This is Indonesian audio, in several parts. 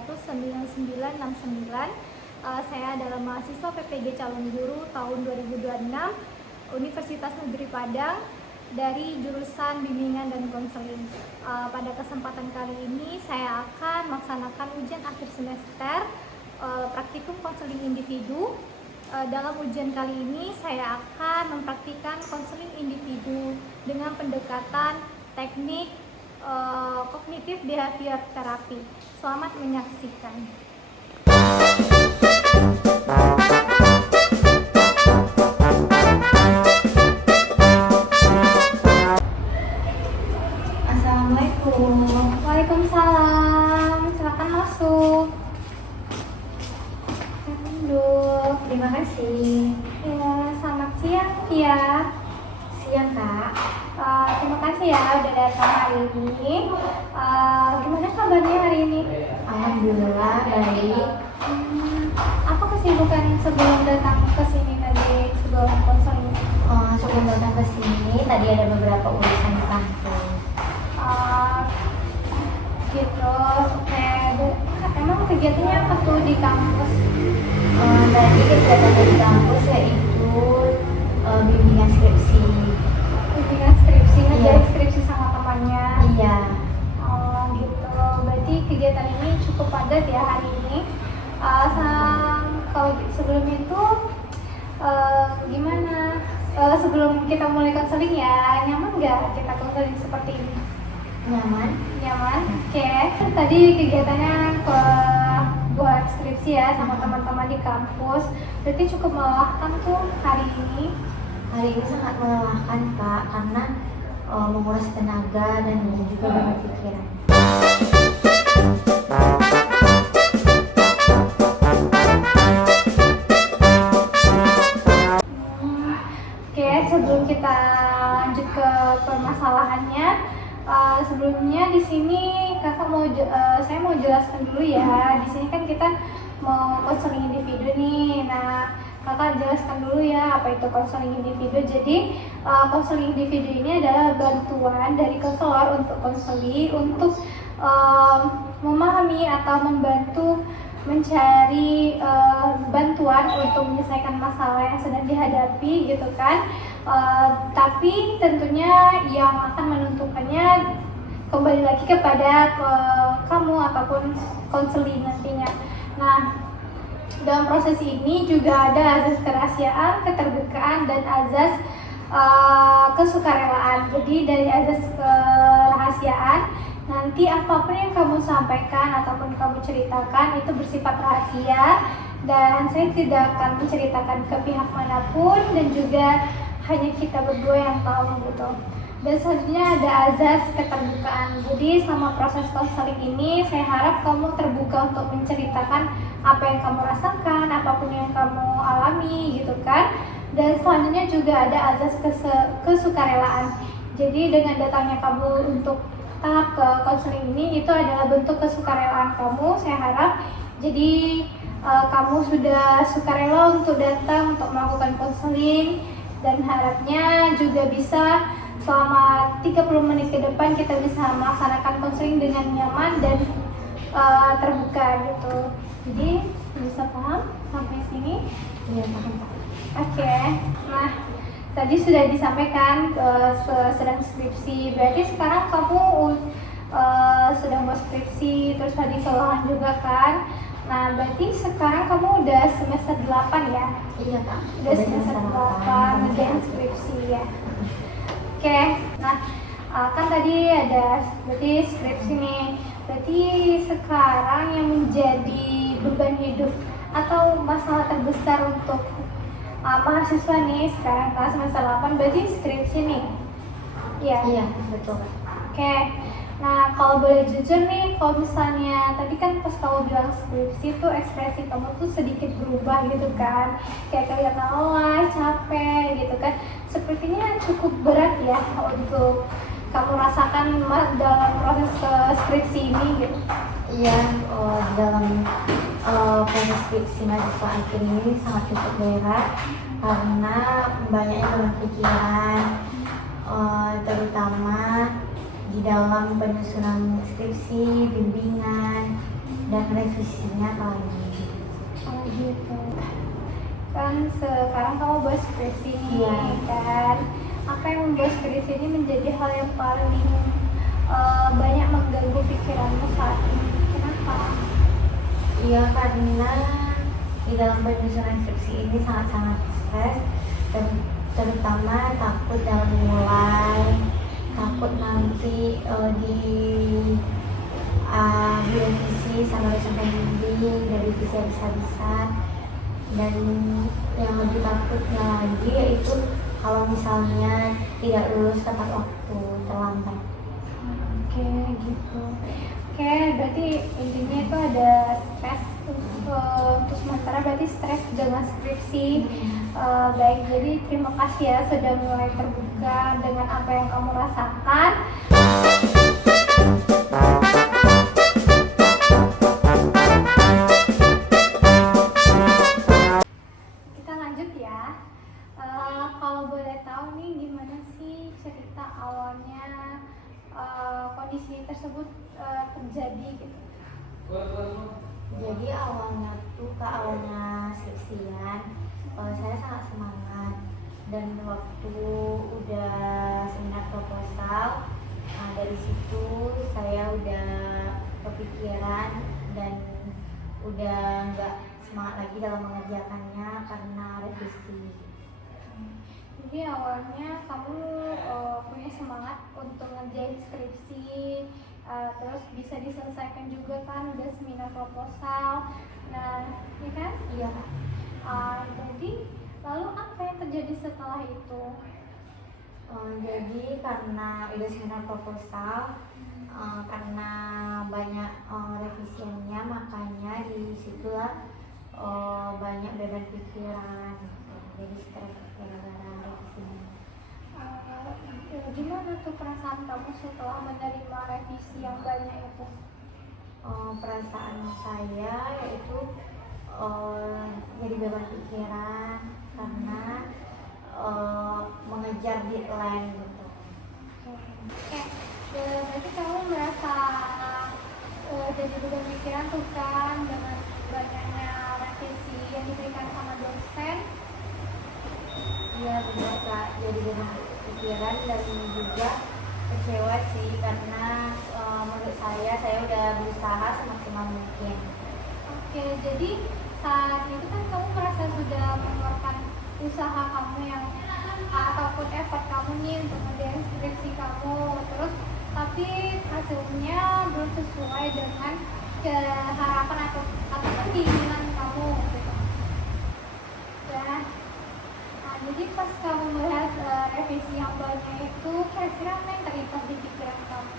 9969. Saya adalah mahasiswa PPG Calon Guru tahun 2026 Universitas Negeri Padang dari jurusan Bimbingan dan Konseling. Pada kesempatan kali ini saya akan melaksanakan ujian akhir semester praktikum konseling individu. Dalam ujian kali ini saya akan mempraktikkan konseling individu dengan pendekatan teknik kognitif behavior terapi. Selamat menyaksikan. Assalamualaikum. Waalaikumsalam. Silakan masuk. Terima kasih. Ya, selamat siang, Via. Siang, Kak. Terima kasih ya udah datang hari ini. Gimana kabarnya hari ini? Alhamdulillah baik. Apa kesibukan sebelum datang ke sini tadi sebelum konseling? Sebelum datang ke sini tadi ada beberapa urusan di kampus. Gitu. Emang kegiatannya apa tuh di kampus? Tadi kegiatan di kampus yaitu bimbingan skripsi. Bimbingan skripsi, ngerjain Iya. skripsi sama temannya. Iya. Gitu. Berarti kegiatan ini cukup padat ya hari ini. Kalau sebelum itu gimana? Sebelum kita mulai konseling ya, nyaman nggak kita konseling seperti ini? Nyaman. Nyaman. Oke. Tadi kegiatannya buat skripsi ya sama teman-teman di kampus. Berarti cukup melelahkan tuh hari ini. Hari ini sangat melelahkan, Kak, karena menguras tenaga dan juga banyak pikiran. Oke, sebelum kita lanjut ke permasalahannya, sebelumnya di sini saya mau jelaskan dulu ya. Di sini kan kita mau konseling individu nih. Nah, kakak jelaskan dulu ya apa itu konseling individu. Jadi konseling individu ini adalah bantuan dari konselor untuk konseli untuk memahami atau membantu mencari bantuan untuk menyelesaikan masalah yang sedang dihadapi gitu kan. Tapi tentunya yang akan menentukannya kembali lagi kepada kamu ataupun konseling nantinya. Nah, dalam proses ini juga ada azas kerahasiaan, keterbukaan, dan azas kesukarelaan. Jadi dari azas kerahasiaan, nanti apapun yang kamu sampaikan ataupun kamu ceritakan itu bersifat rahasia dan saya tidak akan menceritakan ke pihak manapun dan juga hanya kita berdua yang tahu gitu. Dan selanjutnya ada azas keterbukaan. Jadi selama proses konseling ini saya harap kamu terbuka untuk menceritakan apa yang kamu rasakan, apapun yang kamu alami gitu kan. Dan selanjutnya juga ada azas kesukarelaan. Jadi dengan datangnya kamu untuk tahap ke konseling ini itu adalah bentuk kesukarelaan kamu, saya harap. Jadi kamu sudah sukarela untuk datang untuk melakukan konseling dan harapnya juga bisa selama 30 menit ke depan kita bisa melaksanakan konseling dengan nyaman dan terbuka gitu. Jadi bisa paham sampai sini? Iya, paham, Pak. Oke. Nah, tadi sudah disampaikan sedang skripsi. Berarti sekarang kamu sedang buat skripsi, terus tadi kelelahan juga kan? Nah, berarti sekarang kamu udah semester 8 ya? Iya, Pak. Udah semester 8 ngerjain skripsi ya. Oke. Nah, kan tadi ada berarti skripsi nih. Berarti sekarang yang menjadi beban hidup atau masalah terbesar untuk mahasiswa nih sekarang kelas semester 8 berarti skripsi nih. Iya. Iya, betul, Kak. Oke. Nah, kalau boleh jujur nih, kalau misalnya tadi kan pas kamu bilang skripsi tuh ekspresi kamu tuh sedikit berubah gitu kan. Kayak kelihatan lelah, capek gitu kan. Sepertinya cukup berat ya untuk kamu rasakan dalam proses skripsi ini gitu. Iya, dalam proses skripsi mahasiswa akhir ini sangat cukup berat karena banyaknya banyak pikiran, terutama di dalam penyusunan skripsi, bimbingan, dan revisinya lagi. Oh gitu. Kan sekarang kamu bahas skripsi nih, Iya. kan? Apa yang membuat skripsi ini menjadi hal yang paling banyak mengganggu pikiranmu saat ini? Kenapa? Iya, karena di dalam penyusunan skripsi ini sangat-sangat stres, dan terutama takut dalam memulai, takut nanti di revisi sama dosen pembimbing, dari revisi habis-habisan. Dan yang lebih takutnya lagi yaitu kalau misalnya tidak lulus tepat waktu, terlambat. Oke, gitu. Oke, berarti intinya itu ada stres untuk sementara, berarti stres dengan skripsi. Baik, jadi terima kasih ya sudah mulai terbuka dengan apa yang kamu rasakan. Kita lanjut ya. Kalau boleh tahu nih, gimana sih cerita awalnya kondisi tersebut terjadi gitu? Jadi awalnya skripsian, saya sangat semangat, dan waktu udah seminar proposal, dari situ saya udah kepikiran dan udah nggak semangat lagi dalam mengerjakannya karena revisi. Jadi awalnya kamu punya semangat untuk ngerjain skripsi, terus bisa diselesaikan juga kan, udah seminar proposal. Nah, ya kan? Iya. Jadi lalu apa yang terjadi setelah itu? Jadi karena udah seminar proposal, karena banyak revisiannya, makanya di situlah banyak beban pikiran gitu. Jadi stres gara-gara revisinya. Gimana tuh perasaan kamu setelah menerima revisi yang banyak itu? Perasaan saya yaitu jadi beban pikiran karena mengejar deadline gitu. Oke, berarti kamu merasa jadi beban pikiran tuh kan dengan banyaknya revisi yang diberikan sama dosen. Iya, benar Kak, jadi beban pikiran dan juga kecewa sih karena menurut saya udah berusaha semaksimal mungkin. Oke, jadi saat itu kan kamu merasa sudah mengeluarkan usaha kamu yang ataupun effort kamu nih untuk ngerjain skripsi kamu, terus tapi hasilnya belum sesuai dengan harapan ataupun keinginan kamu gitu. Ya. Nah, jadi pas kamu melihat revisi yang banyak itu, kira-kira apa yang terlintas di pikiran kamu?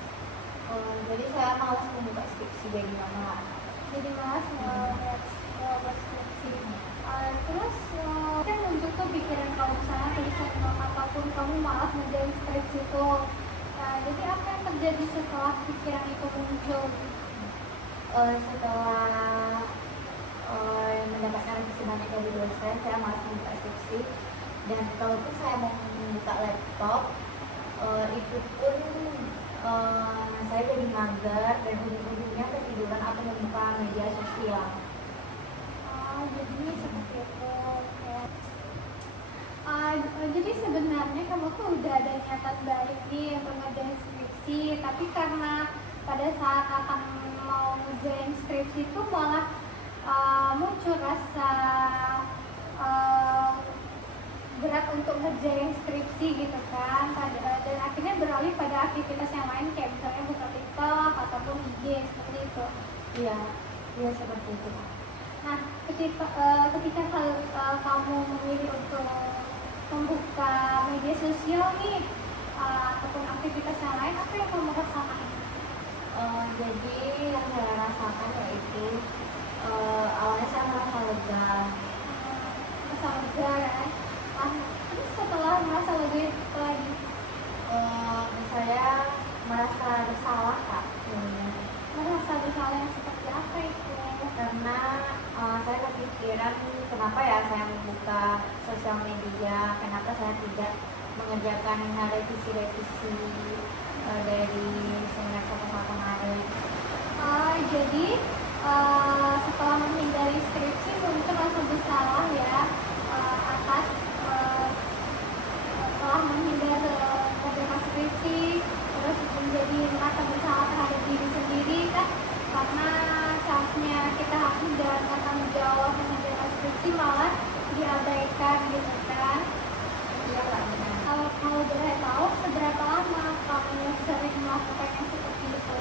Jadi saya malas membuka skripsi dari mana. Jadi malas melihat skripsi. Terus kan muncul tuh pikiran kamu misalnya tulisan apapun kamu malas ngerjain skripsi itu. Jadi apa yang terjadi setelah pikiran itu muncul? Setelah mendapatkan revisi banyak dari dosen, saya malas membuka skripsi, dan kalaupun saya mau membuka laptop, itu pun saya jadi mager dan ujung-ujungnya ketiduran atau membuka media sosial. Jadi seperti itu. Ya. Jadi sebenarnya kamu tuh udah ada niatan baik nih untuk ngerjain skripsi, tapi karena pada saat akan mau ngerjain skripsi itu malah muncul rasa berat untuk ngerjain skripsi gitu kan, dan akhirnya beralih pada aktivitas yang lain kayak misalnya buka TikTok ataupun IG seperti itu. Iya seperti itu. Nah, ketika kamu memilih untuk membuka media sosial nih ataupun aktivitas yang lain, apa yang kamu rasakan? Jadi yang saya rasakan yaitu awalnya saya merasa lega. Merasa lega kan? Terus setelah merasa lega itu lagi? Saya merasa bersalah Kak. Merasa bersalah yang seperti apa itu? Karena saya kepikiran kenapa ya saya membuka sosial media, kenapa saya tidak mengerjakan revisi-revisi dari seminar proposal kemarin. Jadi tapi malah diabaikan gitu kan. Iya Kak, benar. Kalau boleh tahu seberapa lama kamu sering melakukan yang seperti itu?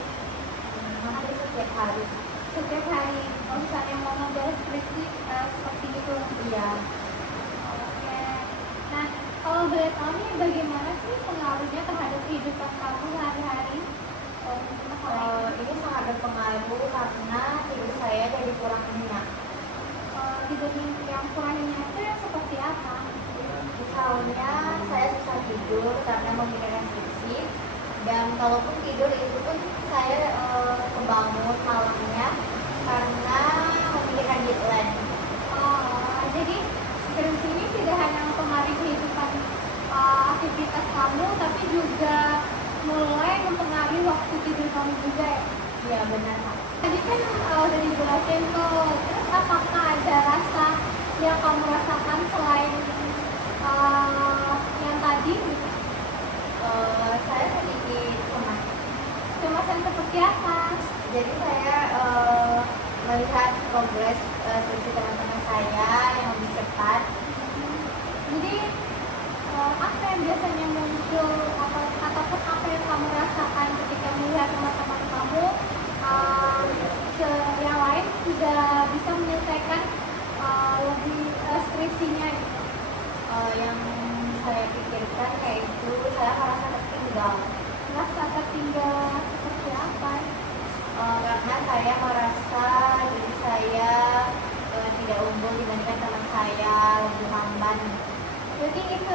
Hampir setiap hari. Setiap hari, kalau misalnya mau ngeberes skripsi seperti itu. Iya. Oke. Nah, kalau boleh tahu nih bagaimana sih pengaruhnya terhadap kehidupan kamu sehari-hari? Ini sangat berpengaruh karena tidur saya jadi kurang nyenyak. Dibanding yang kurang nyenyak itu yang seperti apa? Misalnya saya susah tidur karena memikirkan skripsi, dan kalaupun tidur itu pun saya kebangun malamnya karena memikirkan deadline. Jadi skripsi ini tidak hanya mempengaruhi kehidupan aktivitas kamu, tapi juga mulai mempengaruhi waktu tidur kamu juga ya? Iya benar Kak. Tadi kan udah dijelasin tuh, terus apakah ada rasa yang kamu rasakan selain yang tadi? Saya sedikit cemas. Kecemasan seperti apa? Jadi saya melihat progres skripsi teman-teman saya yang lebih cepat. Jadi apa yang biasanya muncul ataupun apa yang kamu rasakan ketika melihat teman-teman kamu yang lain sudah bisa menyelesaikan lebih skripsinya gitu? Yang saya pikirkan yaitu saya merasa tertinggal. Merasa tertinggal seperti apa? Karena saya merasa diri saya tidak unggul dibandingkan teman saya, lebih lamban. Jadi itu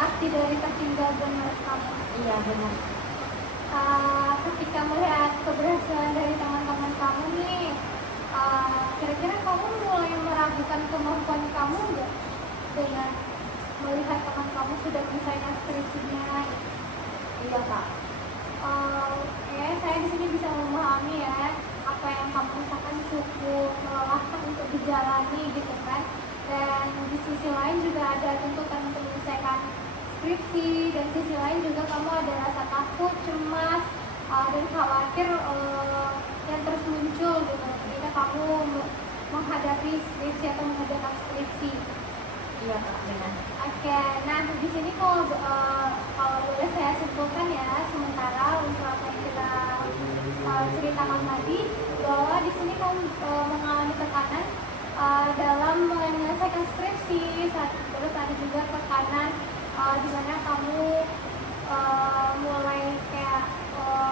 arti dari tertinggal menurut kamu? Iya benar. Ketika melihat keberhasilan dari teman-teman kamu nih, kira-kira kamu mulai meragukan kemampuan kamu nggak dengan melihat teman kamu sudah menyelesaikan skripsinya? Iya Kak. Oke, saya di sini bisa memahami ya apa yang kamu rasakan cukup melelahkan untuk dijalani gitu kan. Dan di sisi lain juga ada tuntutan untuk menyelesaikan skripsi, dan sisi lain juga kamu ada rasa takut, cemas, dan khawatir yang terus muncul gitu ketika kamu menghadapi skripsi atau mengerjakan skripsi. Iya Kak, benar. Oke, nah di sini kalau boleh saya simpulkan ya, sementara untuk apa yang kita ceritakan tadi, bahwa di sini kamu mengalami tekanan dalam menyelesaikan skripsi, terus ada juga tekanan di mana kamu mulai kayak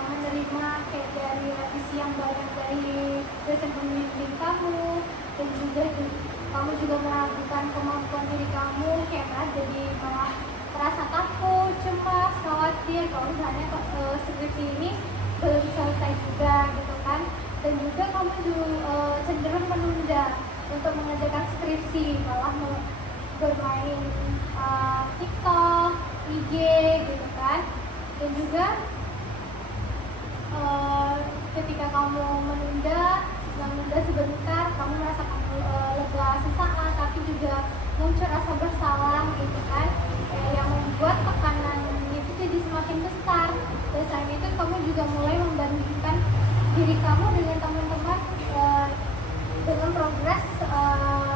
menerima kayak dari revisi yang banyak dari dosen pembimbing kamu, dan juga kamu juga meragukan kemampuan diri kamu, kayak jadi malah merasa takut, cemas, khawatir kalau misalnya skripsi ini belum selesai juga gitu kan. Dan juga kamu juga cenderung menunda untuk mengerjakan skripsi, malah bermain TikTok, IG gitu kan. Dan juga ketika kamu menunda sebentar, kamu merasakan lega sesaat, tapi juga muncul rasa bersalah gitu kan, yang membuat tekanan itu jadi semakin besar. Dan selain itu kamu juga mulai membandingkan diri kamu dengan teman-teman, dengan progres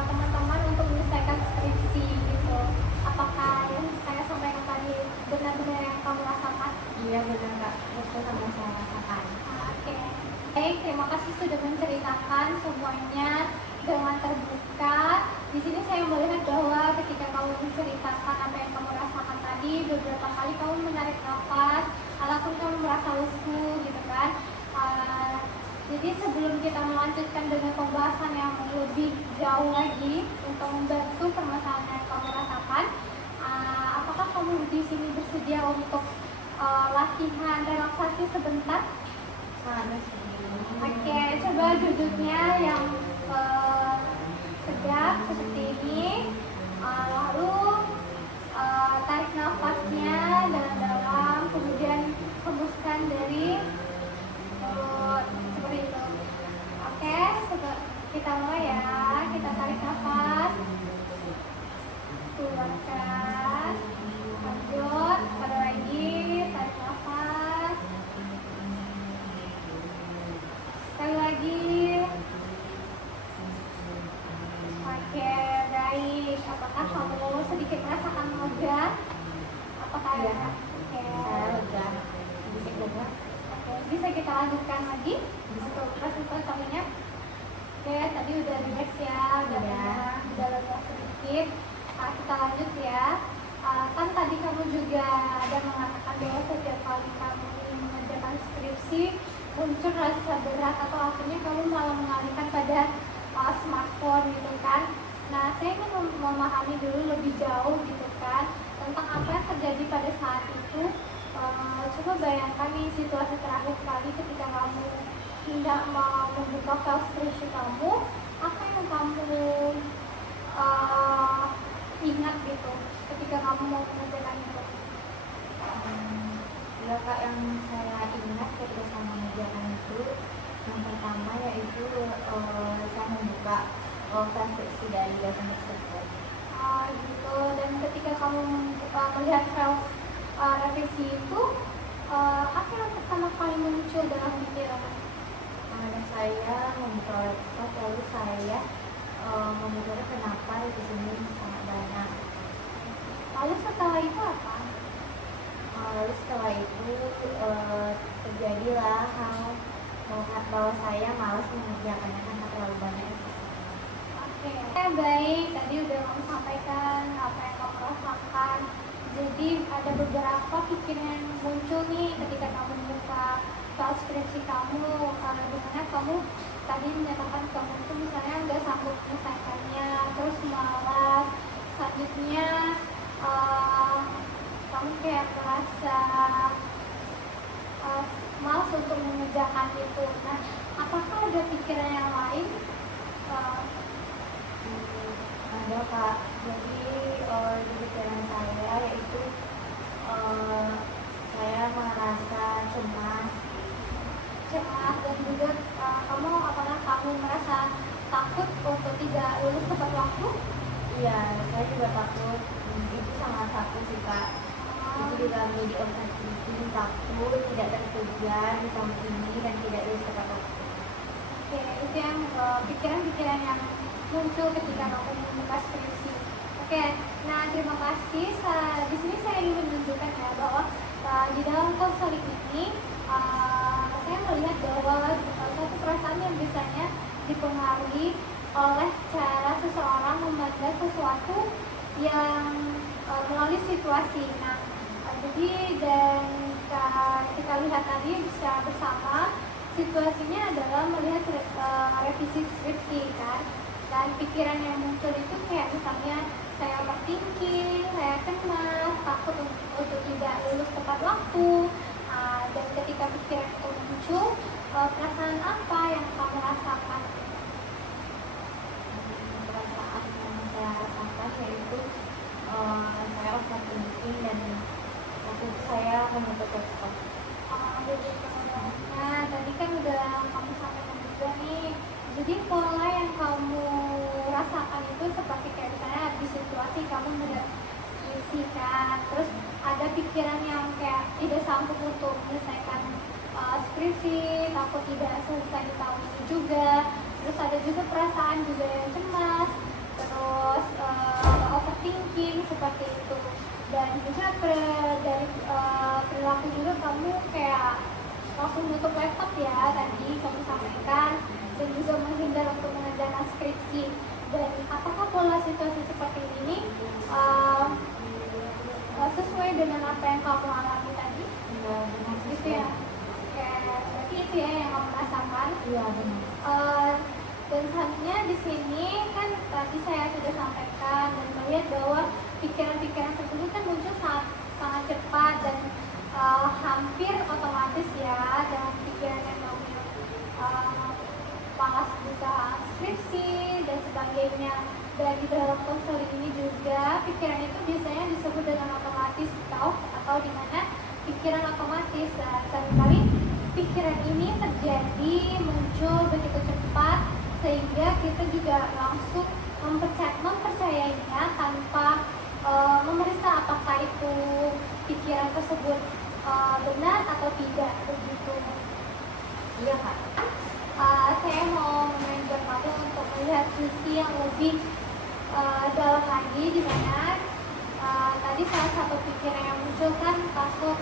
teman-teman untuk menyelesaikan skripsi gitu. Apakah yang saya sampaikan tadi benar-benar yang kamu rasakan? Iya benar Kak, betul sama saya rasakan. Oke. Baik, terima kasih sudah menceritakan semuanya dengan terbuka. Di sini saya melihat bahwa ketika kamu menceritakan apa yang kamu rasakan tadi, beberapa kali kamu menarik nafas, ataupun kamu merasa lesu gitu kan. Jadi sebelum kita melanjutkan dengan pembahasan yang lebih jauh lagi untuk membantu permasalahan yang kamu rasakan, apakah kamu di sini bersedia untuk latihan relaksasi sebentar? Sangat bersedia. Oke, coba duduknya yang tegak seperti ini, lalu tarik nafasnya dalam-dalam, kemudian hembuskan dari mulut seperti itu. Oke, kita mulai ya. Kita tarik nafas, keluarkan, lanjut, pada lagi, tarik nafas, sekali lagi, Iya. Oke. Saya lega. Bisa lega. Oke, bisa kita lanjutkan lagi untuk presentasinya. Oke, tadi udah relax ya, udah lega sedikit. Kita lanjut ya. Kan tadi kamu juga ada mengatakan bahwa setiap kali kamu ingin mengerjakan skripsi muncul rasa berat atau akhirnya kamu malah mengalihkan pada smartphone gitu kan. Nah, saya ingin memahami dulu lebih jauh gitu kan tentang apa yang terjadi pada saat itu. Coba bayangkan nih situasi terakhir kali ketika kamu tidak mau membuka file skripsi kamu, apa yang kamu ingat gitu ketika kamu mau mengerjakan itu? Ya kak, yang saya ingat ketika saya mengerjakan itu yang pertama yaitu saya membuka transkripsi dari dosen tersebut. Gitu. Dan ketika kamu melihat file revisi itu, apa yang pertama kali muncul dalam pikiran? Dan saya membuka laptop, lalu saya memikirkan kenapa revisi ini sangat banyak. Lalu setelah itu apa? Lalu setelah itu terjadilah hal bahwa saya malas mengerjakannya karena terlalu banyak. Oke, baik. Tadi udah kamu sampaikan apa yang kamu rasakan. Jadi ada beberapa pikiran yang muncul nih ketika kamu buka file skripsi kamu. Dimana kamu tadi menyatakan kamu itu misalnya nggak sanggup menyelesaikannya, terus malas. Selanjutnya kamu kayak merasa malas untuk mengerjakan itu. Nah, apakah ada pikiran yang lain? Ada kak, jadi di pikiran saya yaitu saya merasa cemas Dan juga kamu apakah kamu merasa takut untuk tidak lulus tepat waktu? Iya, saya juga takut. Itu sangat takut sih kak. Itu juga menjadi overthinking, takut tidak terkejar di tahun ini dan tidak lulus tepat waktu. Oke, itu yang pikiran-pikiran yang muncul ketika kamu membuka skripsi. Oke, nah terima kasih. Di sini saya ingin menunjukkan ya bahwa di dalam konseling ini saya melihat bahwa satu perasaan yang biasanya dipengaruhi oleh cara seseorang memandang sesuatu yang melalui situasi. Nah, jadi dan kita lihat tadi secara bersama situasinya adalah melihat revisi skripsi kan, dan pikiran yang muncul itu kayak misalnya saya overthinking, saya cemas, takut untuk tidak lulus tepat waktu. Dan ketika pikiran itu muncul, perasaan apa yang kamu rasakan? Perasaan yang saya rasakan yaitu saya overthinking dan waktu itu saya menutup laptop. Begitu. Nah, tadi kan udah kamu sampaikan juga nih. Jadi pola yang kamu rasakan itu seperti kayak misalnya di situasi kamu udah skripsi kan, terus ada pikiran yang kayak tidak sanggup untuk menyelesaikan skripsi, takut tidak selesai di tahun ini juga. Terus ada juga perasaan juga yang cemas, terus overthinking seperti itu. Dan juga dari perilaku juga kamu kayak langsung nutup laptop ya tadi kamu sampaikan, dan juga menghindar untuk mengerjakan skripsi. Dan apakah pola situasi seperti ini sesuai dengan apa yang kamu alami tadi? Iya, benar Gitu ya. Oke, berarti itu ya yang kamu rasakan. Iya, benar. Dan selanjutnya di sini kan tadi saya sudah sampaikan dan melihat bahwa pikiran-pikiran tersebut kan muncul sangat cepat dan hampir otomatis ya, dengan pikiran yang malas buka skripsi dan sebagainya. Dan di dalam konseling ini juga pikiran itu biasanya disebut dengan otomatis atau di mana pikiran otomatis. Seringkali pikiran ini terjadi muncul begitu cepat sehingga kita juga langsung mempercayainya tanpa memeriksa apakah itu pikiran tersebut benar atau tidak, begitu. Iya kak. Saya mau mengajak kamu untuk melihat sisi yang lebih dalam lagi, di mana tadi salah satu pikiran yang muncul kan takut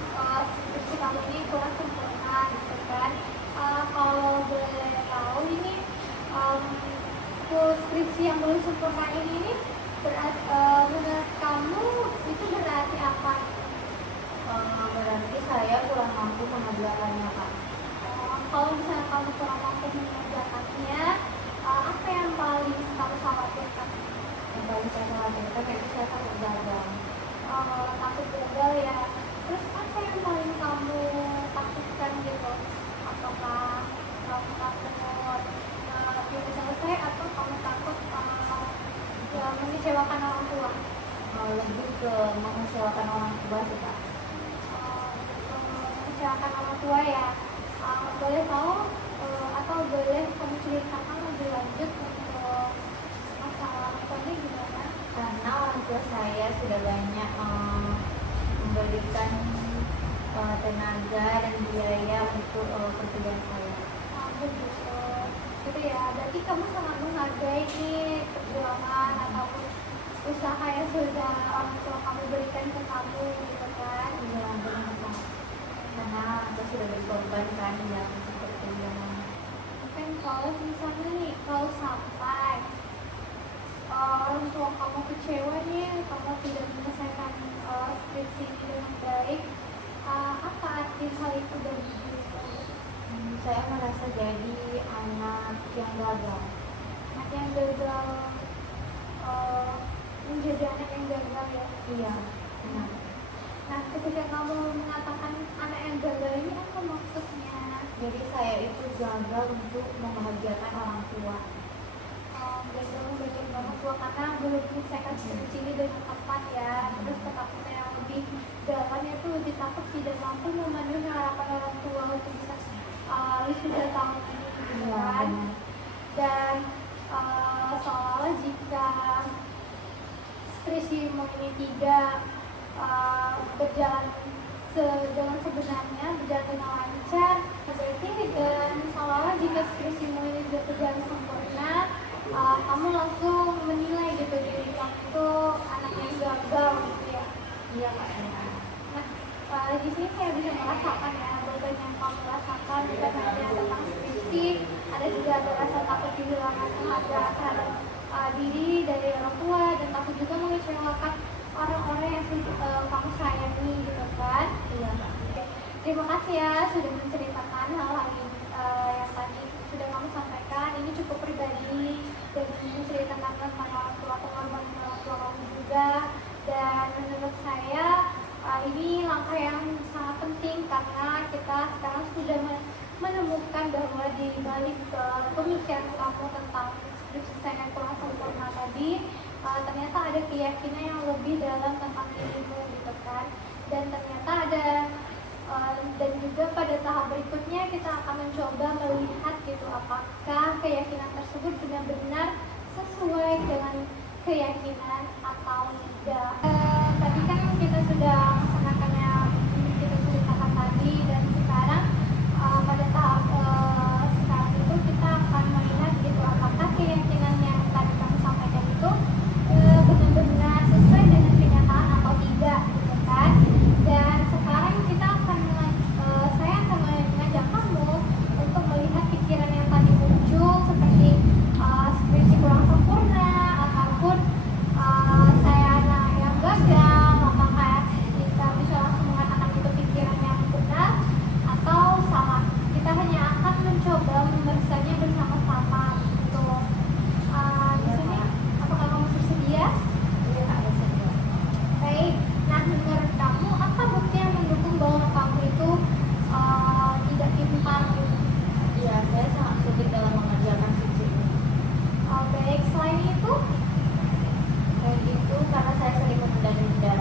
skripsi kamu ini kurang sempurna gitu kan. Kalau boleh tahu ini skripsi yang belum sempurna ini berarti menurut kamu itu berarti apa? Berarti saya kurang mampu mengerjakannya, Kak. Kalau misalnya kamu kurang mampu mengerjakannya, apa yang paling kamu khawatirkan? Yang paling saya khawatirkan itu saya takut gagal. Takut gagal ya. Terus apa yang paling kamu takutkan gitu? Apakah kamu takut tidak selesai atau kamu takut ya, mengecewakan orang tua? Lebih ke mengecewakan orang tua sih, Kak. Mengecewakan orang tua ya. Boleh tahu atau boleh kamu ceritakan lebih lanjut untuk masalah orang tuanya gimana? Karena orang tua saya sudah banyak memberikan tenaga dan biaya untuk pekerjaan saya. Begitu. Gitu ya. Berarti kamu sangat menghargai nih perjuangan ataupun usaha yang sudah orang tua kamu berikan ke kamu gitu kan? Iya, benar, Kak. Karena saya sudah berkorban kan ya untuk perjalanan. Mungkin kalau misalnya nih, kalau sampai orang tua kamu kecewa nih, kamu tidak menyelesaikan skripsi ini dengan baik, apa arti hal itu bagi diri kamu? Saya merasa jadi anak yang gagal. Anak yang gagal, menjadi anak yang gagal ya? Iya, benar. Nah, ketika kamu mengatakan anak yang gagal ini apa maksudnya? Jadi saya itu gagal untuk membahagiakan orang tua. Gagal membagian orang tua karena belum menyelesaikan skripsi ini dengan tepat ya. Terus ketakutan yang lebih dalamnya itu lebih takut tidak mampu memenuhi harapan orang tua untuk bisa wisuda tahun ini gitu kan. Dan soal jika skripsimu ini tidak berjalan dengan sebenarnya, berjalan dengan lancar, berarti dan seolah jika skripsimu ini tidak berjalan sempurna, kamu langsung menilai gitu diri kamu itu anak yang gagal gitu ya. Iya, Kak. Nah, di sini saya bisa merasakan ya beban yang kamu rasakan, bukan hanya tentang skripsi, ada juga ada rasa takut kehilangan penghargaan terhadap diri dari orang tua dan takut juga mengecewakan orang-orang yang kamu sayangi gitu kan. Iya, Kak. Terima kasih ya sudah menceritakan hal-hal yang tadi sudah kamu sampaikan. Ini cukup pribadi dan menceritakan tentang orang tua, pengorbanan orang tua kamu juga. Dan menurut saya ini langkah yang sangat penting karena kita sekarang sudah menemukan bahwa di balik pemikiran kamu tentang skripsi saya yang kurang sempurna tadi, ternyata ada keyakinan yang lebih dalam tentang dirimu gitu kan. Dan ternyata ada dan juga pada tahap berikutnya kita akan mencoba melihat gitu apakah keyakinan tersebut benar-benar sesuai dengan keyakinan atau tidak. Tadi kan kita sudah melaksanakan yang kita ceritakan tadi, dan sekarang pada tahap sekarang itu kita akan melihat gitu apakah keyakinan yang tadi kamu sampaikan itu benar-benar sesuai dengan kenyataan atau tidak gitu kan. Dan sekarang kita akan saya akan mengajak kamu untuk melihat pikiran yang tadi muncul seperti skripsi kurang sempurna ataupun saya anak yang gagal, apakah kita bisa langsung mengatakan itu pikiran yang benar atau salah. Kita hanya akan mencoba memeriksanya bersama-sama gitu. Di sini apakah kamu bersedia? Iya, Kak, ada sebuah. Baik. Nah, menurut kamu apa bukti yang mendukung bahwa kamu itu tidak pintar gitu? Iya, saya sangat sulit dalam mengerjakan skripsi ini. Baik, selain itu Kayak gitu karena saya sering menunda-nunda.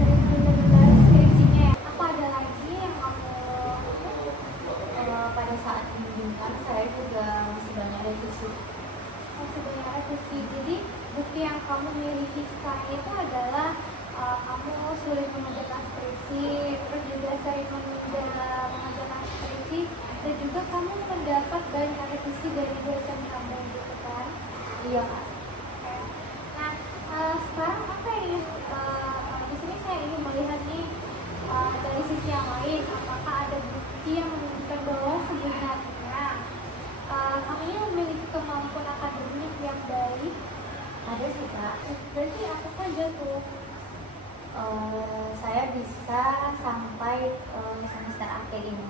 sering menunda skripsinya ya. Apa ada lagi yang kamu Pada saat membimbingkan saya juga masih banyak revisi. sebenarnya revisi? Jadi bukti yang kamu miliki sekarang itu adalah kamu sulit mengerjakan skripsi, terus juga sering menunda mengerjakan skripsi, dan juga kamu mendapat banyak revisi dari dosen kamu gitu kan. Iya, Kak. Nah, sekarang apa yang di sini aja tuh? Saya bisa sampai semester akhir ini.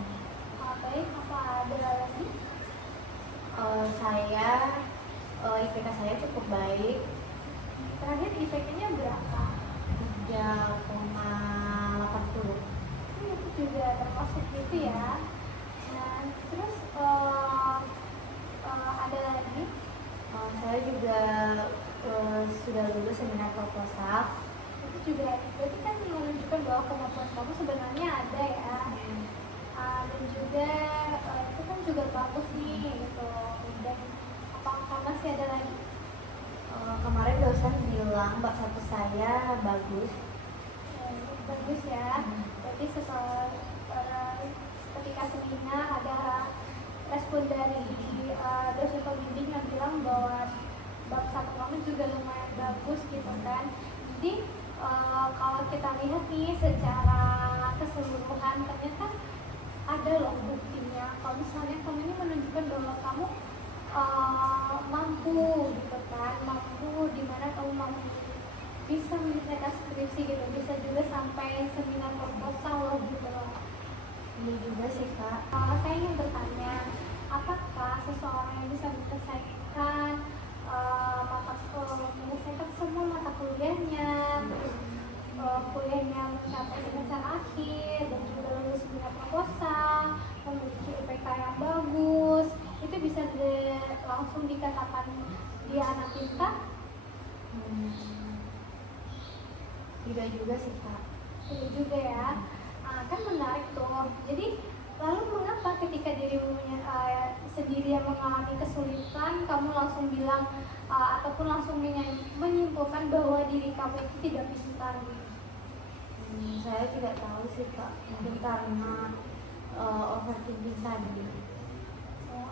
Baik, apa ada lagi? Saya IPK saya cukup baik, Terakhir IPK-nya berapa? 3,80. Itu juga termasuk gitu ya. Nah, terus ada lagi? Saya juga sudah lulus seminar proposal. Itu juga berarti kan menunjukkan bahwa kemampuan kamu sebenarnya ada ya. Dan juga itu kan juga bagus nih gitu. Dan apakah masih ada lagi? Kemarin dosen bilang bab satu saya bagus. Bagus ya. Jadi setelah ketika seminar ada respon dari dosen pembimbing yang bilang bahwa bab satu kamu juga lumayan bagus gitu kan. Jadi kalau kita lihat nih secara keseluruhan ternyata ada loh buktinya. Kalau misalnya kamu ini menunjukkan bahwa kamu mampu gitu kan, mampu dimana kamu mampu bisa menyelesaikan skripsi gitu, bisa juga sampai seminar proposal loh gitu loh. Ini juga sih Kak. Saya ingin bertanya, apakah seseorang yang bisa menyelesaikan menyelesaikan semua mata kuliahnya, kuliahnya mencapai semester akhir dan juga lulus seminar proposal, memiliki IPK yang bagus, itu bisa langsung dikatakan dia anak pintar? Tidak juga sih Kak. Itu juga ya. Kan menarik tuh. Jadi lalu mengapa ketika dirimu sendiri yang mengalami kesulitan kamu langsung bilang ataupun langsung menyimpulkan bahwa diri kamu itu tidak pintar? Saya tidak tahu sih Kak. Mungkin karena overthinking tadi.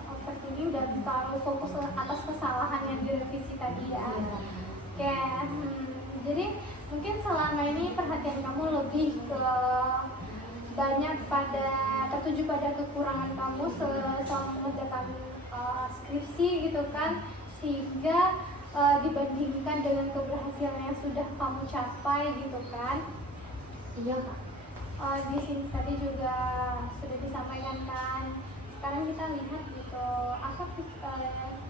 Overthinking udah terlalu fokus atas kesalahan yang direvisi tadi ya. Oke, jadi mungkin selama ini perhatian kamu lebih ke banyak tertuju pada kekurangan kamu selama mengerjakan skripsi gitu kan, sehingga dibandingkan dengan keberhasilan yang sudah kamu capai gitu kan. Iya Kak. Di sini tadi juga sudah disampaikan kan. Sekarang kita lihat gitu apa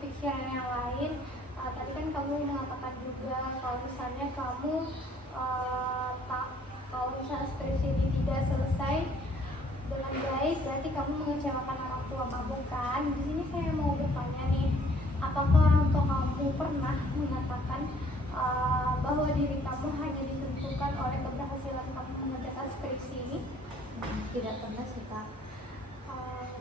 pikiran yang lain. Tadi kan kamu mengatakan juga kalau misalnya kamu kalau misalnya skripsi ini tidak selesai dengan baik, berarti kamu mengecewakan orang tua kamu kan. Di sini saya mau bertanya nih, apakah orang tua kamu pernah mengatakan bahwa diri kamu hanya ditentukan oleh keberhasilan kamu mengerjakan skripsi ini? Tidak pernah sih Kak.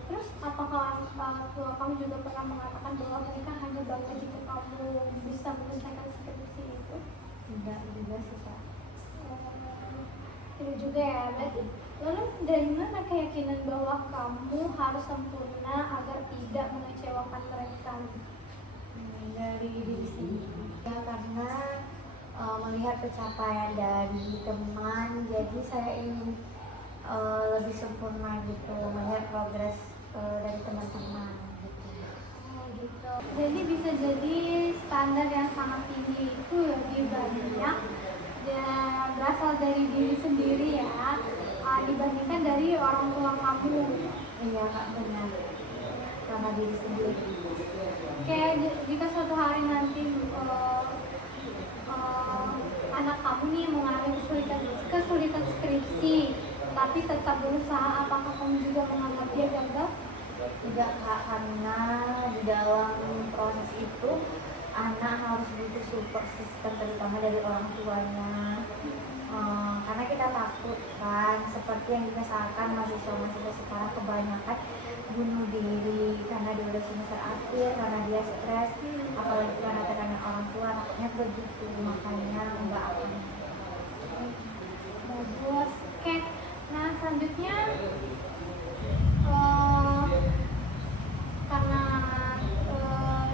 Terus apakah orang tua kamu juga pernah mengatakan bahwa mereka hanya bangga jika kamu bisa menyelesaikan skripsi itu? Tidak juga sih Kak. Itu juga ya, berarti lalu dari mana keyakinan bahwa kamu harus sempurna agar tidak mengecewakan mereka? Dari diri sendiri ya, karena melihat pencapaian dari teman, jadi saya ingin lebih sempurna gitu, melihat progres dari teman-teman gitu. Gitu. Jadi bisa jadi standar yang sangat tinggi itu lebih banyak dan berasal dari diri sendiri ya, dibandingkan dari orang tua kamu. Iya Kak, benar, karena diri sendiri. Kayak jika suatu hari nanti anak kamu nih mengalami kesulitan skripsi tapi tetap berusaha, apakah kamu juga menganggap dia gagal? Tidak Kak, karena di dalam proses itu anak harus butuh support system terutama dari orang tuanya. Karena kita takut kan, seperti yang dikesalkan mahasiswa-mahasiswa sekarang kebanyakan bunuh diri karena dia udah semester akhir, karena dia stres, apalagi karena tekanan orang tua, takutnya begitu, makanya nggak akan. Bagus. Oke, nah selanjutnya karena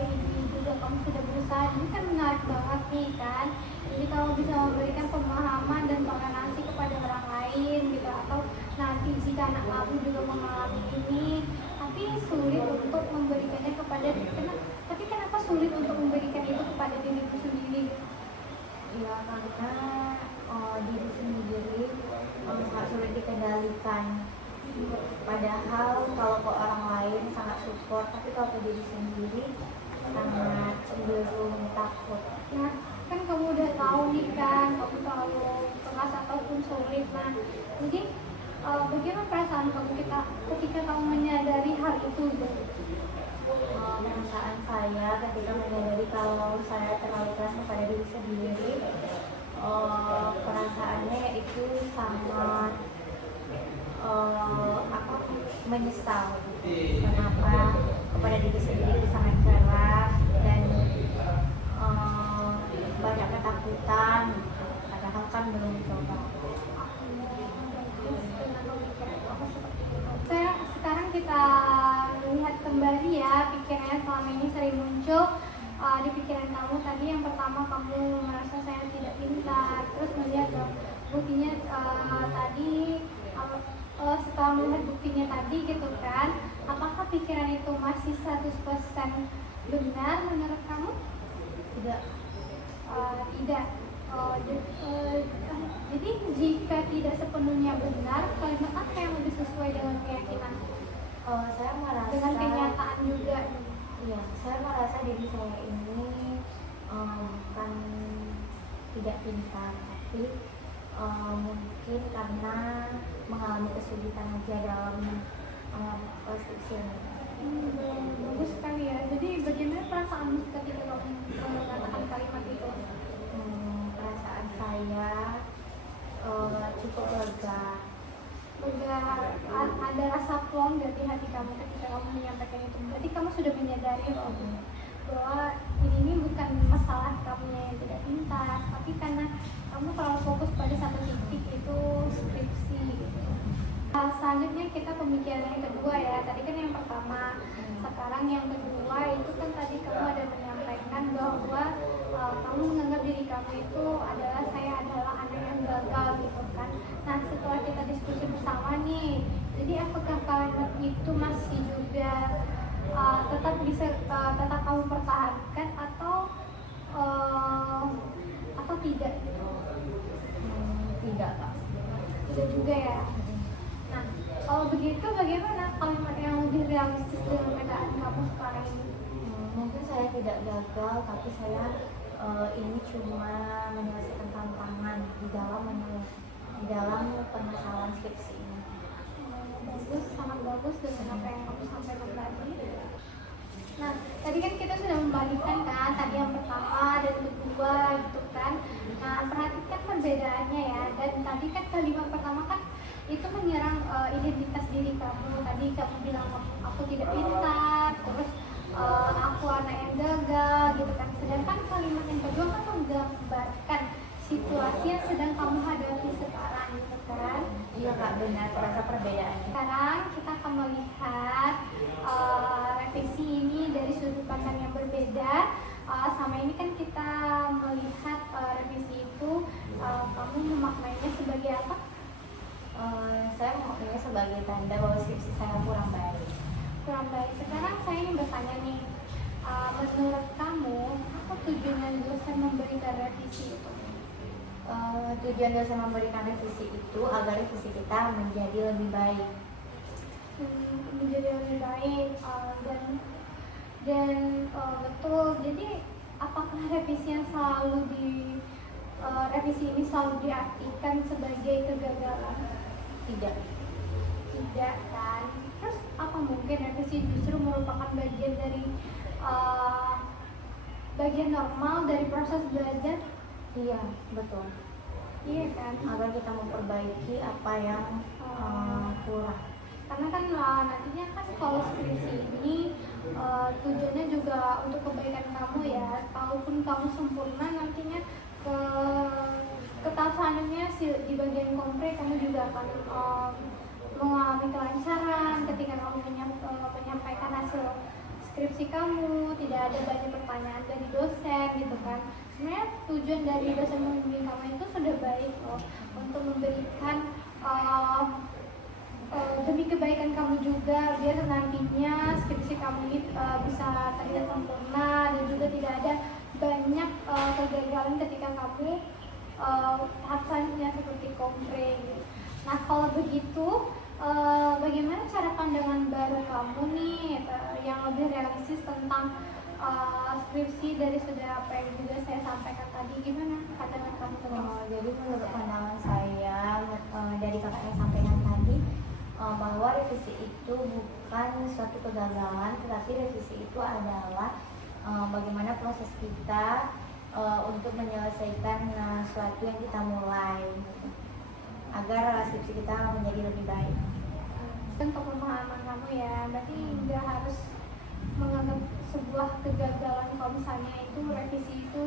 ini juga kamu sudah berusaha, ini kan menarik banget nih kan. Jadi kamu bisa memberikan pemahaman dan toleransi kepada orang lain gitu, atau nanti jika anak kamu juga mengalami ini tapi sulit untuk memberikannya kepada tapi kenapa sulit untuk memberikan itu kepada dirimu sendiri? Ya karena diri sendiri sangat sulit dikendalikan. Padahal kalau ke orang lain sangat support, tapi kalau ke diri sendiri sangat cenderung takut. Nah, kan kamu udah tahu nih kan, kamu tahu keras ataupun sulit. Nah, jadi bagaimana perasaan kamu ketika kamu menyadari hal itu? Perasaan saya ketika menyadari kalau saya terlalu keras kepada diri sendiri, perasaannya itu sangat menyesal. Kenapa kepada diri sendiri itu sangat keras dan banyak ketakutan, padahal kan belum coba. Sekarang kita lihat kembali ya pikirannya selama ini sering muncul di pikiran kamu. Tadi yang pertama kamu merasa saya tidak pintar, terus melihat buktinya tadi setelah melihat buktinya tadi gitu kan, apakah pikiran itu masih 100% benar menurut kamu? Tidak. Tidak. Jadi jika tidak sepenuhnya benar, kalimat apa yang lebih sesuai dengan keyakinan? Saya merasa Dengan kenyataan juga. Iya, saya merasa diri saya ini bukan tidak pintar, tapi mungkin karena mengalami kesulitan aja dalam skripsi ini. Bagus sekali ya. Jadi bagaimana perasaanmu ketika kamu mengatakan kalimat itu? Perasaan saya cukup lega. Ada rasa plong di hati kamu ketika kamu menyampaikan itu. Berarti kamu sudah menyadari bahwa ini bukan masalah kamu yang tidak pintar, tapi karena kamu terlalu fokus pada satu titik, itu skripsi gitu. Selanjutnya kita pemikiran yang kedua ya. Tadi kan yang pertama, sekarang yang kedua itu kan tadi kamu ada menyampaikan bahwa kamu menganggap diri kamu itu adalah saya adalah anak yang gagal gitu kan. Nah setelah kita diskusi bersama nih, jadi apakah kalimat itu masih juga tetap bisa tetap kamu pertahankan atau tidak gitu? Tidak, Pak. Tidak juga ya. Nah kalau begitu bagaimana kalimat yang lebih realistis dengan keadaan kamu sekarang ini? Mungkin saya tidak gagal, tapi saya ini cuma menyelesaikan tantangan di dalam permasalahan skripsi ini. Bagus, sangat bagus dengan apa yang kamu sampaikan tadi. Nah, tadi kan kita sudah membagikan kan, tadi yang pertama dan kedua gitu kan. Nah, perhatikan perbedaannya ya. Dan tadi kan kalimat pertama kan itu menyerang identitas diri kamu. Tadi kamu bilang aku tidak pintar, terus aku anak yang gagal gitu kan. Sedangkan kalimat yang kedua kan menggambarkan situasi yang sedang kamu hadapi sekarang gitu kan. Iya Kak, benar, terasa perbedaannya. Sekarang kita akan melihat revisi ini dari sudut pandang yang berbeda. Sama ini kan kita melihat revisi itu kamu memaknainya sebagai apa? Saya memaknainya sebagai tanda bahwa skripsi saya kurang baik. Kurang baik. Sekarang saya ingin bertanya nih, menurut kamu apa tujuan dosen memberikan revisi itu? Tujuan dosen memberikan revisi itu agar revisi kita menjadi lebih baik. Menjadi lebih baik dan betul. Jadi apakah revisi yang revisi ini selalu diartikan sebagai kegagalan? Tidak kan? Terus apa mungkin revisi justru merupakan bagian dari bagian normal dari proses belajar? Iya, betul. Iya kan? Agar kita memperbaiki apa yang kurang. Karena kan nantinya kan kalau skripsi ini tujuannya juga untuk kebaikan kamu ya. Kalaupun kamu sempurna nantinya ke tahap selanjutnya di bagian kompre kamu juga akan mengalami kelancaran ketika kamu menyampaikan hasil skripsi kamu, tidak ada banyak pertanyaan dari dosen gitu kan. Sebenarnya tujuan dari dosen membimbing kamu itu sudah baik loh, untuk memberikan demi kebaikan kamu juga, biar nantinya skripsi kamu ini bisa terlihat sempurna dan juga tidak ada banyak banyak kegagalan ketika kamu tahap selanjutnya seperti kompre gitu. Nah kalau begitu bagaimana cara pandangan baru kamu nih yang lebih realistis tentang skripsi dari saudara apa yang juga saya sampaikan tadi, gimana pandangan kamu tentang Jadi menurut pandangan saya dari kakak yang sampaikan tadi, bahwa revisi itu bukan suatu kegagalan, tetapi revisi itu adalah bagaimana proses kita untuk menyelesaikan suatu yang kita mulai agar skripsi kita menjadi lebih baik. untuk pemahaman kamu ya, berarti nggak harus menganggap sebuah kegagalan kalau misalnya itu revisi itu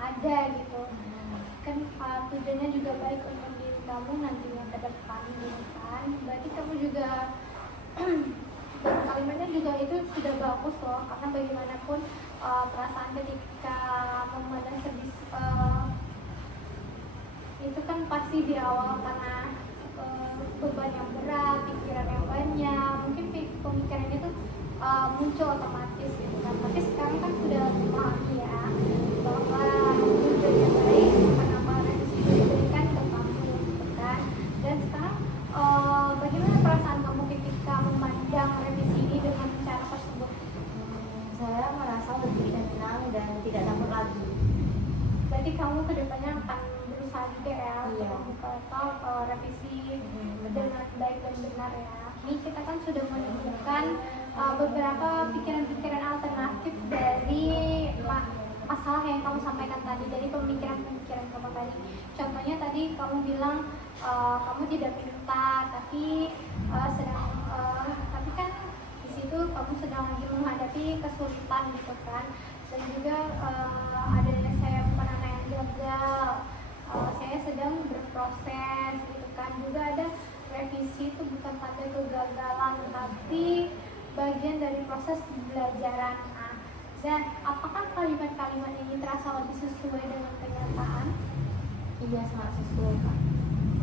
ada gitu. Kan tujuannya juga baik untuk diri kamu nantinya ke depan gitu kan. Berarti kamu juga kalimatnya juga itu sudah bagus loh, karena bagaimanapun perasaan ketika memandang itu kan pasti di awal karena beban yang berat, pikiran yang banyak, mungkin pemikirannya itu muncul otomatis gitu kan. Tapi sekarang kan sudah memahami ya bahwa tujuannya baik, kenapa revisi itu diberikan ke kamu gitu kan. Dan sekarang bagaimana perasaan kamu ketika memandang revisi ini dengan cara tersebut? Saya merasa lebih tenang dan tidak takut lagi. Berarti kamu kedepannya akan berusaha juga ya Iya. untuk membuka revisi dengan baik dan benar ya. Ini kita kan sudah menemukan beberapa pikiran-pikiran alternatif dari masalah yang kamu sampaikan tadi, dari pemikiran-pemikiran kamu tadi. Contohnya tadi kamu bilang kamu tidak pintar, tapi tapi kan di situ kamu sedang lagi menghadapi kesulitan gitu kan. Dan juga adanya saya bukan anak yang gagal, saya sedang berproses gitu kan. Juga ada revisi itu bukan tanda kegagalan, tapi bagian dari proses pembelajaran. Dan apakah kalimat-kalimat ini terasa lebih sesuai dengan kenyataan? Iya, sangat sesuai Kak.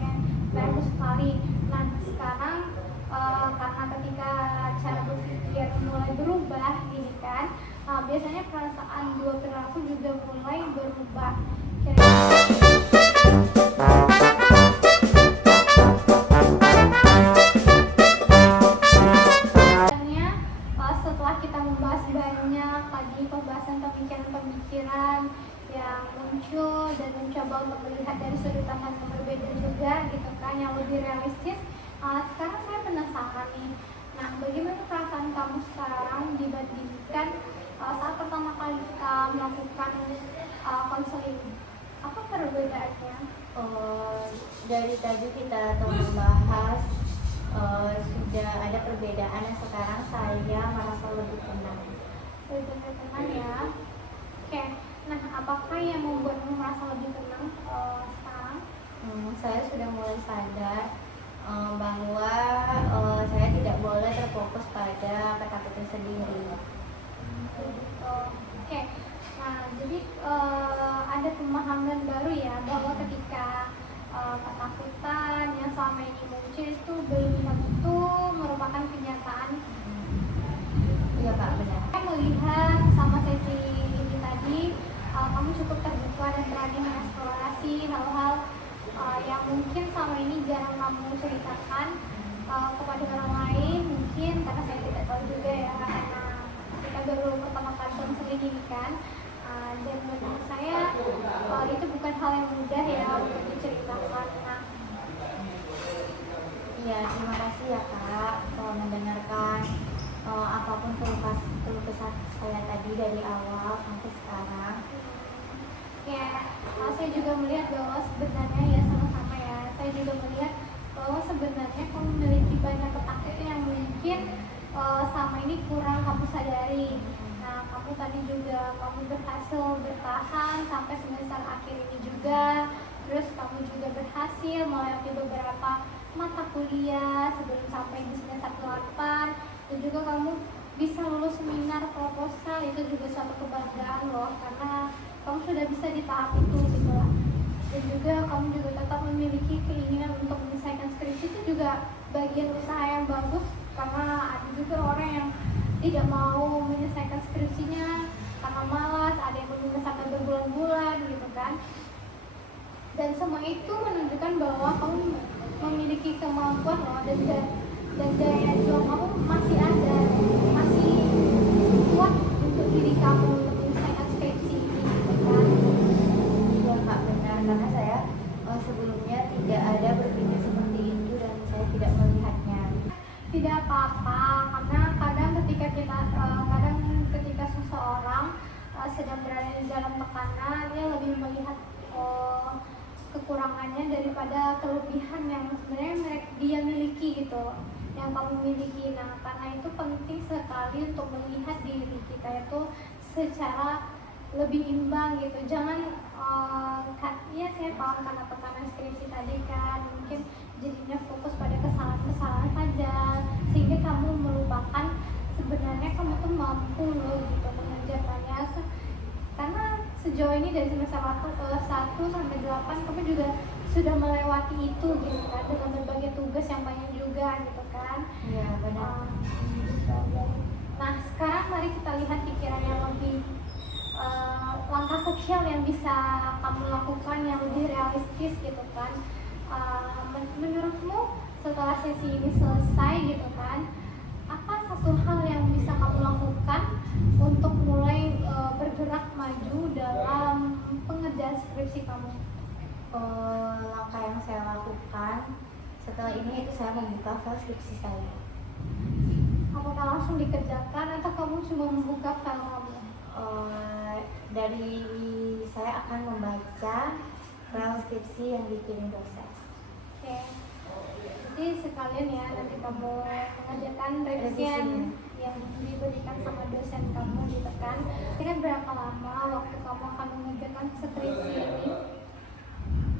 Ya, bagus sekali. Nah sekarang karena ketika cara berpikir mulai berubah gini kan, biasanya perasaan dua perilaku juga mulai berubah. Setelah kita membahas banyak tadi pembahasan pemikiran-pemikiran yang muncul dan mencoba untuk melihat dari sudut pandang yang berbeda juga gitu kan, yang lebih realistis. Sekarang saya penasaran nih, nah bagaimana perasaan kamu sekarang dibandingkan saat pertama kali kita melakukan konseling? Apa perbedaannya? Dari tadi kita telah membahas sudah ada perbedaan yang sekarang saya merasa lebih tenang. Lebih tenang ya. Oke, nah apakah yang membuatmu merasa lebih tenang sekarang? Saya sudah mulai sadar bahwa saya tidak boleh terfokus pada kata-kata sendiri. Oke, nah jadi ada pemahaman baru ya bahwa ketika ketakutan yang selama ini muncul itu belum tentu merupakan kenyataan. Iya Kak, benar. Saya melihat sama sesi ini tadi, kamu cukup terbuka dan berani mengeksplorasi hal-hal yang mungkin selama ini jarang kamu ceritakan kepada orang lain, mungkin karena saya tidak tahu juga ya, karena kita baru pertama kali konseling ini kan. Dan menurut saya itu bukan hal yang mudah ya untuk diceritakan. Nah, Iya, terima kasih ya Kak telah mendengarkan apapun keluh kesah saya tadi dari awal sampai sekarang. ya, saya juga melihat bahwa sebenarnya ya sama-sama ya. Saya juga melihat bahwa sebenarnya kamu memiliki banyak ketakutan yang mungkin selama ini kurang kamu sadari. Nah, kamu tadi juga kamu berhasil bertahan sampai semester akhir ini juga. Terus kamu juga berhasil melewati beberapa mata kuliah sebelum sampai di semester 8. Dan juga kamu bisa lulus seminar proposal, itu juga suatu kebanggaan loh, karena kamu sudah bisa di tahap itu gitu lah. Dan juga kamu juga tetap memiliki keinginan untuk menyelesaikan skripsi, itu juga bagian usaha yang bagus, karena ada juga orang yang tidak mau menyelesaikan skripsinya karena malas, ada yang menunggu sampai berbulan Dan semua itu menunjukkan bahwa kamu memiliki kemampuan loh, dan daya juang kamu masih ada, masih kuat untuk diri kamu untuk menyelesaikan skripsi ini, gitu kan? Ya Kak, benar, karena saya sebelumnya tidak ada berpikir seperti itu dan saya tidak melihatnya. Tidak apa-apa, karena kadang ketika seseorang sedang berada di dalam tekanan, dia lebih melihat kekurangannya daripada kelebihan yang sebenarnya dia miliki gitu, yang kamu miliki. Nah, karena itu penting sekali untuk melihat diri kita itu secara lebih imbang gitu. Jangan ya saya paham karena tekanan skripsi tadi kan, mungkin jadinya fokus pada kesalahan-kesalahan saja, sehingga kamu melupakan sebenarnya kamu tuh mampu loh gitu mengerjakannya. Karena sejauh ini dari semester 1 sampai 8 kamu juga sudah melewati itu gitu kan, dengan berbagai tugas yang banyak juga gitu kan. Iya benar. Nah, sekarang mari kita lihat pikiran yang lebih langkah kecil yang bisa kamu lakukan yang lebih realistis gitu kan. Menurutmu setelah sesi ini selesai gitu kan, apa satu hal yang bisa kamu lakukan untuk mulai bergerak maju dalam pengerjaan skripsi kamu? Langkah yang saya lakukan setelah ini itu saya membuka file skripsi saya. Apakah langsung dikerjakan atau kamu cuma membuka file kamu? Dari saya akan membaca file skripsi yang dikirim dosen. Oke. Jadi sekalian ya nanti kamu mengerjakan revisian yang diberikan sama dosen kamu gitu kan. Kira berapa lama waktu kamu akan mengerjakan skripsi ini?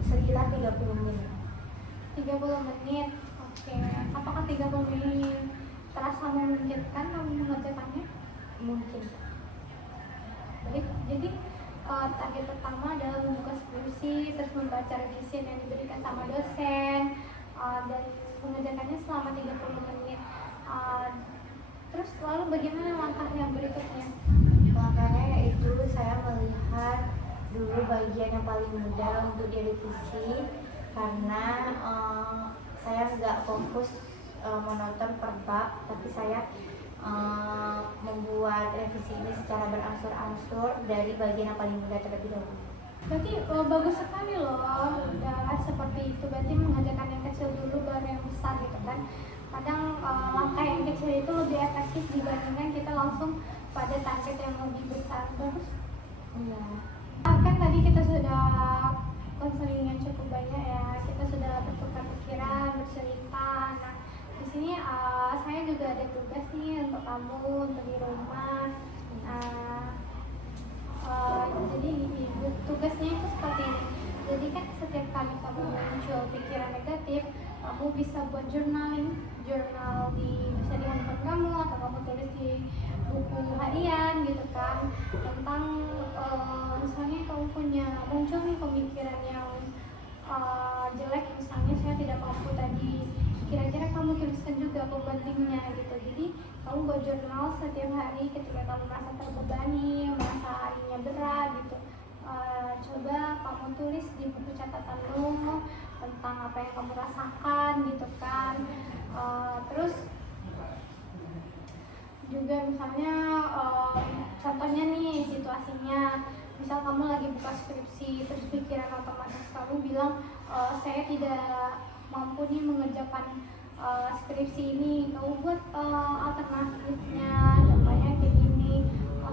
Sekitar 30 menit. 30 menit. Oke. Apakah 30 menit terasa memungkinkan kamu mengerjakannya? Mungkin. Jadi target pertama adalah membuka skripsi, terus membaca revisi yang diberikan sama dosen, dan mengerjakannya selama 30 menit. Terus lalu bagaimana langkah yang berikutnya? Langkahnya yaitu saya melihat dulu bagian yang paling mudah untuk direvisi, karena saya nggak fokus menonton per bab, tapi saya membuat revisi ini secara berangsur-angsur dari bagian yang paling mudah terlebih dahulu. Berarti bagus sekali loh, udah seperti itu. Berarti mengerjakan yang kecil dulu baru yang besar gitu kan. Kadang langkah yang kecil itu lebih efektif dibandingkan kita langsung pada target yang lebih besar. Bagus. Iya. Kan tadi kita sudah konseling yang cukup banyak ya, kita sudah bertukar pikiran, bercerita. Nah, di sini saya juga ada tugas nih untuk kamu, untuk di rumah. Jadi tugasnya itu seperti ini. Jadi kan setiap kali kamu muncul pikiran negatif, kamu bisa buat jurnal bisa di handphone kamu, atau kamu tulis di buku harian gitu kan, tentang misalnya kamu muncul nih pemikiran yang jelek, misalnya saya tidak mampu tadi, kira-kira kamu tuliskan juga pembandingnya gitu. Jadi kamu buat jurnal setiap hari ketika kamu merasa terbebani, merasa harinya berat gitu, coba kamu tulis di buku catatanmu tentang apa yang kamu rasakan gitu kan. Terus juga misalnya contohnya nih situasinya, misal kamu lagi buka skripsi, terus pikiran otomatis kamu bilang saya tidak mampu nih mengerjakan skripsi ini. Kamu buat alternatifnya, contohnya kayak gini,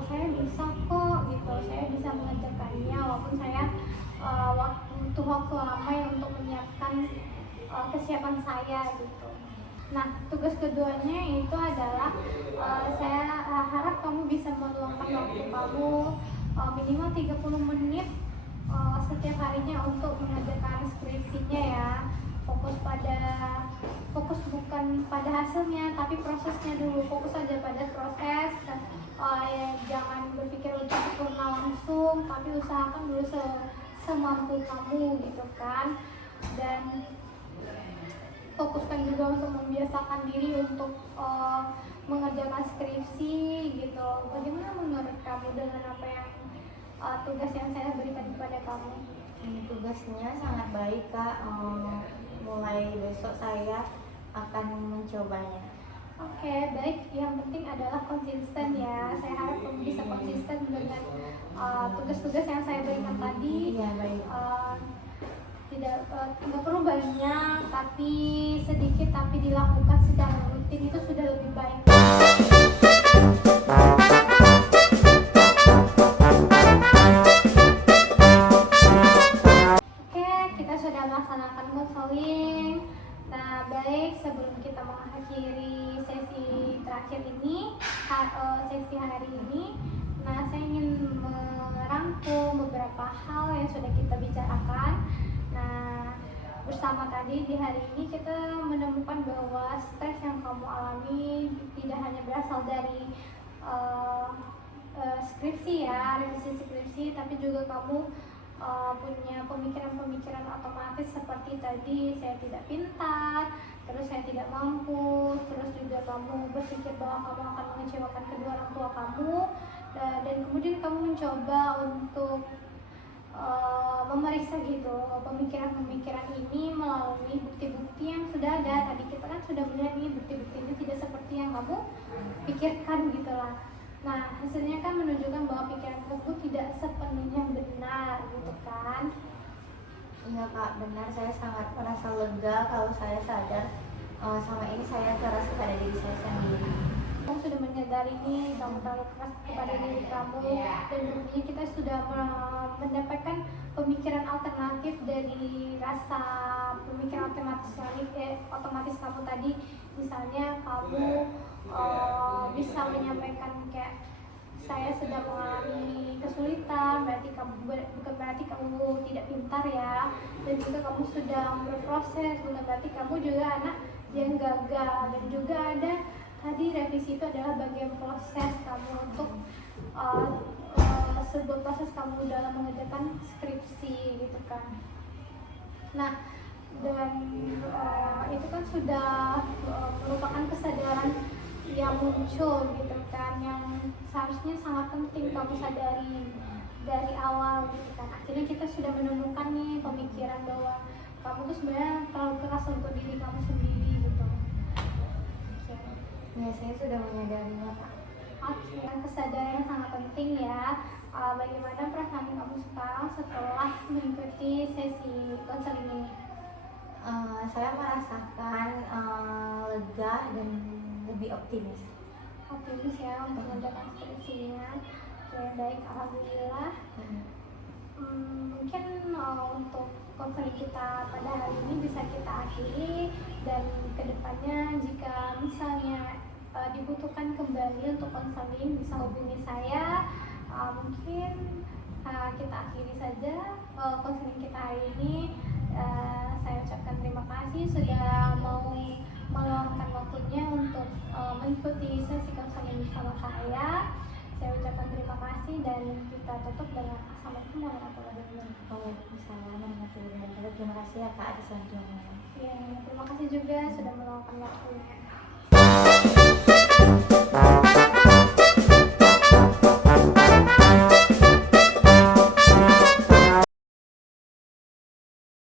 saya bisa kok gitu, saya bisa mengerjakannya walaupun saya waktu lama ya untuk menyiapkan kesiapan saya gitu. Nah, tugas keduanya itu adalah saya harap kamu bisa meluangkan waktu kamu minimal 30 menit setiap harinya untuk mengerjakan skripsinya ya. Fokus bukan pada hasilnya, tapi prosesnya dulu. Fokus aja pada proses, dan jangan berpikir untuk sempurna langsung, tapi usahakan dulu semampu kamu gitu kan. Dan fokuskan juga untuk membiasakan diri untuk mengerjakan skripsi gitu. Bagaimana menurut kamu dengan apa yang tugas yang saya berikan kepada kamu? Tugasnya sangat baik Kak. Mulai besok saya akan mencobanya. Oke, baik. Yang penting adalah konsisten ya. Saya harap kamu bisa konsisten dengan tugas-tugas yang saya berikan tadi. Iya baik. Tidak perlu banyak, tapi sedikit tapi dilakukan secara rutin itu sudah lebih baik. Oke, kita sudah melaksanakan konseling. Nah, baik, sebelum kita mengakhiri sesi terakhir ini, sesi hari ini, nah saya ingin merangkum beberapa hal yang sudah kita bicarakan. Nah, bersama tadi di hari ini kita menemukan bahwa stres yang kamu alami tidak hanya berasal dari skripsi ya, revisi skripsi, tapi juga kamu punya pemikiran-pemikiran otomatis seperti tadi, saya tidak pintar, terus saya tidak mampu, terus juga kamu berpikir bahwa kamu akan mengecewakan kedua orang tua kamu, dan kemudian kamu mencoba untuk memeriksa gitu pemikiran-pemikiran ini melalui bukti-bukti yang sudah ada. Tadi kita kan sudah melihat nih bukti-bukti ini tidak seperti yang kamu pikirkan gitulah. Nah, hasilnya kan menunjukkan bahwa pikiran tersebut tidak sepenuhnya benar gitu kan. Iya Kak, benar. Saya sangat merasa lega kalau saya sadar sama ini saya keras kepada diri saya sendiri. Kamu sudah menyadari nih kamu terlalu keras kepada diri kamu, dan tentunya kita sudah mendapatkan pemikiran alternatif dari rasa pemikiran otomatis kamu tadi. Misalnya kamu bisa menyampaikan kayak saya sedang mengalami kesulitan, bukan berarti kamu tidak pintar ya, dan juga kamu sedang berproses, bukan berarti kamu juga anak yang gagal. Dan juga ada tadi revisi itu adalah bagian proses kamu untuk sebuah proses kamu dalam mengerjakan skripsi gitu kan. Nah, dan itu kan sudah merupakan kesadaran yang muncul gitu kan, yang seharusnya sangat penting kamu sadari dari awal gitu kan. Akhirnya kita sudah menemukan nih pemikiran bahwa kamu tuh sebenarnya terlalu keras untuk diri kamu sendiri gitu. Ya, saya sudah menyadarinya Kak. Oke, kesadaran yang sangat penting ya. Bagaimana perasaan kamu sekarang setelah mengikuti sesi konseling ini? Saya merasakan lega dan lebih optimis. Optimis ya untuk mengerjakan skripsinya. Oke, baik, alhamdulillah. Mungkin untuk konseling kita pada hari ini bisa kita akhiri, dan kedepannya jika misalnya dibutuhkan kembali untuk konseling bisa hubungi saya. Mungkin kita akhiri saja konseling kita hari ini. Saya ucapkan terima kasih sudah mau meluangkan waktunya untuk mengikuti sesi konseling bersama saya. Saya ucapkan terima kasih dan kita tutup dengan assalamualaikum warahmatullahi wabarakatuh. Waalaikumsalam warahmatullahi wabarakatuh. Terima kasih ya Kak atas bantuannya. Ya, terima kasih juga sudah meluangkan waktunya.